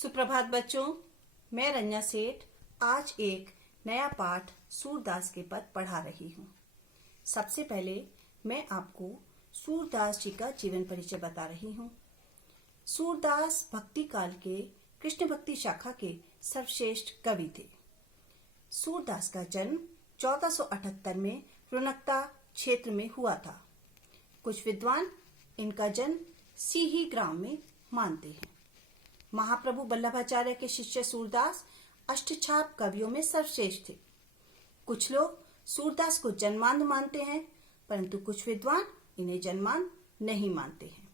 सुप्रभात बच्चों, मैं रंजना सेठ आज एक नया पाठ सूरदास के पद पढ़ा रही हूँ। सबसे पहले मैं आपको सूरदास जी का जीवन परिचय बता रही हूँ। सूरदास भक्ति काल के कृष्ण भक्ति शाखा के सर्वश्रेष्ठ कवि थे। सूरदास का जन्म 1478 में रुनकता क्षेत्र में हुआ था। कुछ विद्वान इनका जन्म सीही ग्राम में मानते हैं। महाप्रभु वल्लभाचार्य के शिष्य सूरदास अष्टछाप कवियों में सर्वश्रेष्ठ थे। कुछ लोग सूरदास को जन्मांध मानते हैं, परंतु कुछ विद्वान इन्हें जन्मांध नहीं मानते हैं।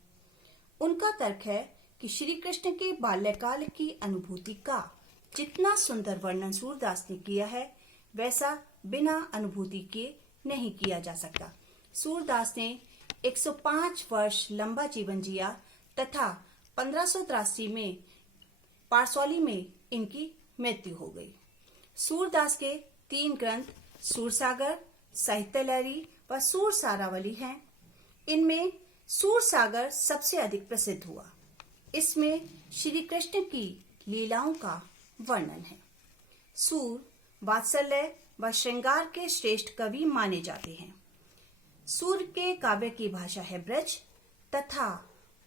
उनका तर्क है कि श्री कृष्ण के बाल्यकाल की अनुभूति का जितना सुंदर वर्णन सूरदास ने किया है, वैसा बिना अनुभूति के नहीं किया जा सकता। सूरदास ने 105 वर्ष लंबा जीवन जिया तथा 1583 में पारसौली में इनकी मृत्यु हो गई। सूरदास के 3 ग्रंथ सूरसागर, साहित्य लहरी व सूरसारावली हैं। इनमें सूरसागर सबसे अधिक प्रसिद्ध हुआ। इसमें श्री कृष्ण की लीलाओं का वर्णन है। सूर वात्सल्य व श्रृंगार के श्रेष्ठ कवि माने जाते हैं। सूर के काव्य की भाषा है ब्रज तथा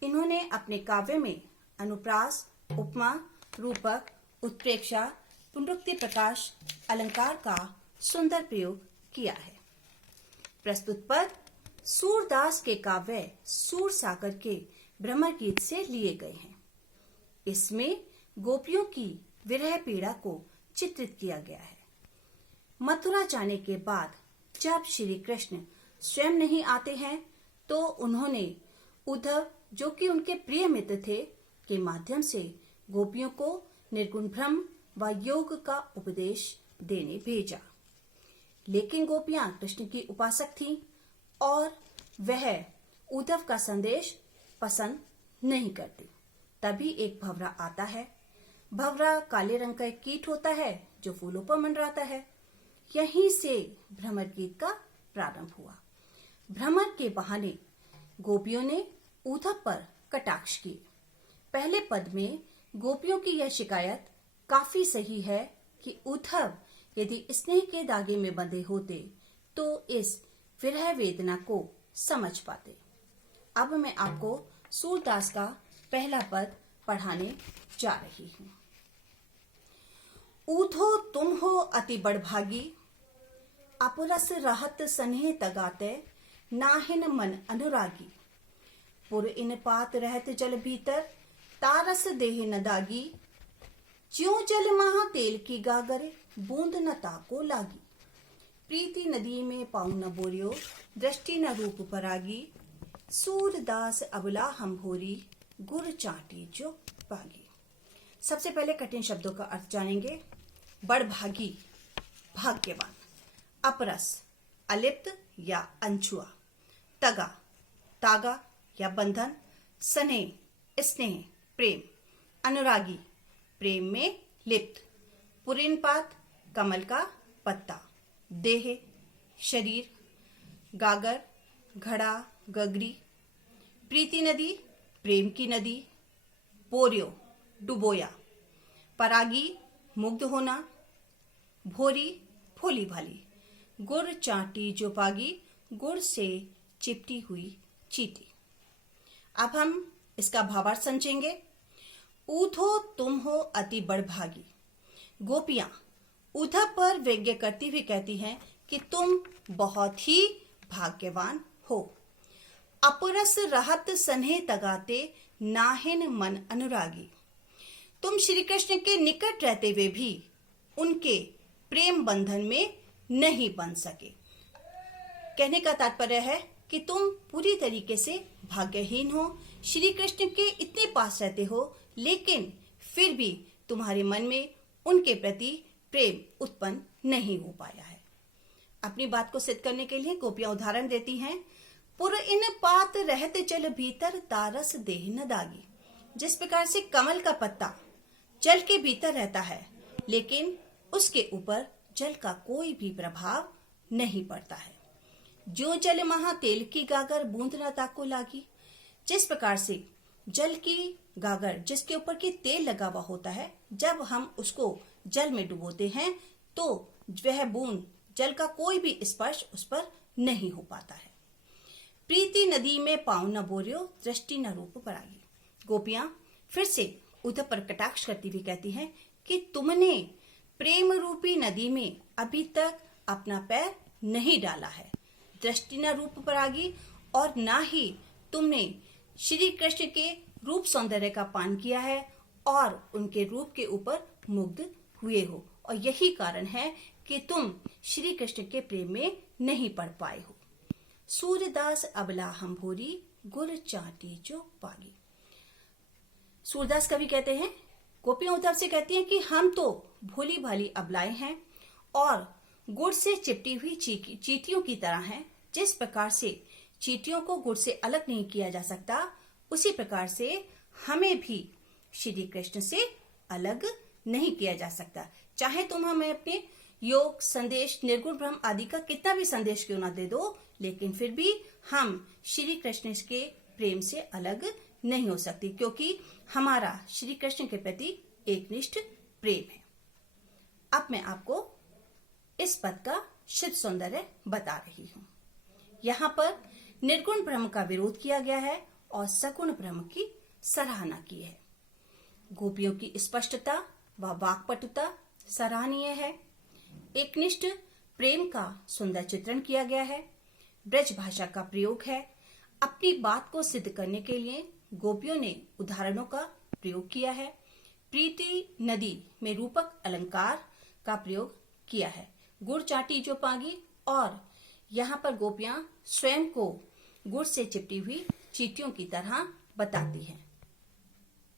इन्होंने अपने काव्य में अनुप्रास, उपमा, रूपक, उत्प्रेक्षा, पुनरुक्ति प्रकाश, अलंकार का सुंदर प्रयोग किया है। प्रस्तुत पद सूरदास के काव्य सूरसागर के भ्रमर गीत से लिए गए हैं। इसमें गोपियों की विरह पीड़ा को चित्रित किया गया है। मथुरा जाने के बाद जब श्री कृष्ण स्वयं नहीं आते हैं तो उन्होंने उद्धव, जो कि उनके प्रिय मित्र थे, के माध्यम से गोपियों को निर्गुण ब्रह्म व योग का उपदेश देने भेजा। लेकिन गोपियां कृष्ण की उपासक थीं और वह उद्धव का संदेश पसंद नहीं करती। तभी एक भंवरा आता है। भंवरा काले रंग का एक कीट होता है जो फूलों पर मंडराता है। यहीं से भ्रमर गीत का प्रारंभ हुआ। भ्रमर के बहाने गोपियों ने उद्धव पर कटाक्ष किए। पहले पद में गोपियों की यह शिकायत काफी सही है कि उद्धव यदि स्नेह के धागे में बंधे होते तो इस विरह वेदना को समझ पाते। अब मैं आपको सूरदास का पहला पद पढ़ाने जा रही हूँ। ऊधो तुम हो अति बड़भागी, अपरस रहत सनेह तगाते, नाहिन मन अनुरागी। पुर इन पात रहत जल भीतर, तारस देह न दागी। ज्यों जल महा तेल की गागर, बूंद न ताको लागी। प्रीति नदी में पाऊ न बोरियो, दृष्टि न रूप परागी। सूरदास अबला हम भोरी, गुर चाटी जो पागी। सबसे पहले कठिन शब्दों का अर्थ जानेंगे। बड़भागी, भाग्यवान। अपरस, अलिप्त या अनछुआ। तगा, तागा या बंधन। स्नेह, स्नेह, प्रेम। अनुरागी, प्रेम में लिप्त। पुरीनपात, कमल का पत्ता। देह, शरीर। गागर, घड़ा, गगरी। प्रीति नदी, प्रेम की नदी। बोरियो, डुबोया। परागी, मुग्ध होना। भोरी, भोली भाली। गुर चाटी जो पागी, गुड़ से चिपटी हुई चीटी। अब हम इसका भावार्थ समझेंगे। ऊधो तुम हो अति बड़भागी। गोपियां उद्धव पर व्यंग्य करती हुई कहती हैं कि तुम बहुत ही भाग्यवान हो। अपरस रहत सनेह तगाते, नाहिन मन अनुरागी। तुम श्री कृष्ण के निकट रहते हुए भी उनके प्रेम बंधन में नहीं बन सके। कहने का तात्पर्य है कि तुम पूरी तरीके से भाग्यहीन हो। श्री कृष्ण के इतने पास रहते हो, लेकिन फिर भी तुम्हारे मन में उनके प्रति प्रेम उत्पन्न नहीं हो पाया है। अपनी बात को सिद्ध करने के लिए गोपियां उदाहरण देती हैं। पुर इन पात रहत जल भीतर, तारस देह न दागी। जिस प्रकार से कमल का पत्ता जल के भीतर रहता है, लेकिन उसके ऊपर जल का कोई भी प्रभाव नहीं पड़ता है। जो जल महा तेल की गागर, बूंद न ताको लागी। जिस प्रकार से जल की गागर जिसके ऊपर की तेल लगा हुआ होता है, जब हम उसको जल में डुबोते हैं तो वह बूंद जल का कोई भी स्पर्श उस पर नहीं हो पाता है। प्रीति नदी में पाँव न बोरियो, दृष्टि न रूप परागी। गोपियां फिर से उद्धव पर कटाक्ष करती हुई कहती हैं कि तुमने प्रेम रूपी नदी में अभी तक अपना पैर नहीं डाला है, दृष्टि न रूप परागी, और ना ही तुमने श्री कृष्ण के रूप सौंदर्य का पान किया है और उनके रूप के ऊपर मुग्ध हुए हो, और यही कारण है कि तुम श्री कृष्ण के प्रेम में नहीं पड़ पाए हो। सूरदास अबला हम भोरी, गुर चाटी जो पागी। सूरदास कवि कहते हैं, गोपियां उद्धव से कहती हैं कि हम तो भोली भाली अबलाएं हैं और गुड़ से चिपटी हुई चींटियों की तरह हैं। जिस प्रकार से चींटियों को गुड़ से अलग नहीं किया जा सकता, उसी प्रकार से हमें भी श्री कृष्ण से अलग नहीं किया जा सकता। चाहे तुम हमें अपने योग संदेश, निर्गुण ब्रह्म आदि का कितना भी संदेश क्यों ना दे दो, लेकिन फिर भी हम श्री कृष्ण के प्रेम से अलग नहीं हो सकती, क्योंकि हमारा श्री कृष्ण के प्रति एकनिष्ठ प्रेम है। अब मैं आपको इस पद का शुद्ध सौंदर्य बता रही हूँ। यहाँ पर निर्गुण ब्रह्म का विरोध किया गया है और सगुण ब्रह्म की सराहना की है। गोपियों की स्पष्टता व वाक्पटुता सराहनीय है। एकनिष्ठ प्रेम का सुंदर चित्रण किया गया है। ब्रज भाषा का प्रयोग है। अपनी बात को सिद्ध करने के लिए गोपियों ने उदाहरणों का प्रयोग किया है। प्रीति नदी में रूपक अलंकार का प्रयोग किया है। गुड़ चाटी जो पागी, और यहाँ पर गोपियां स्वयं को गुड़ से चिपटी हुई चींटियों की तरह बताती हैं।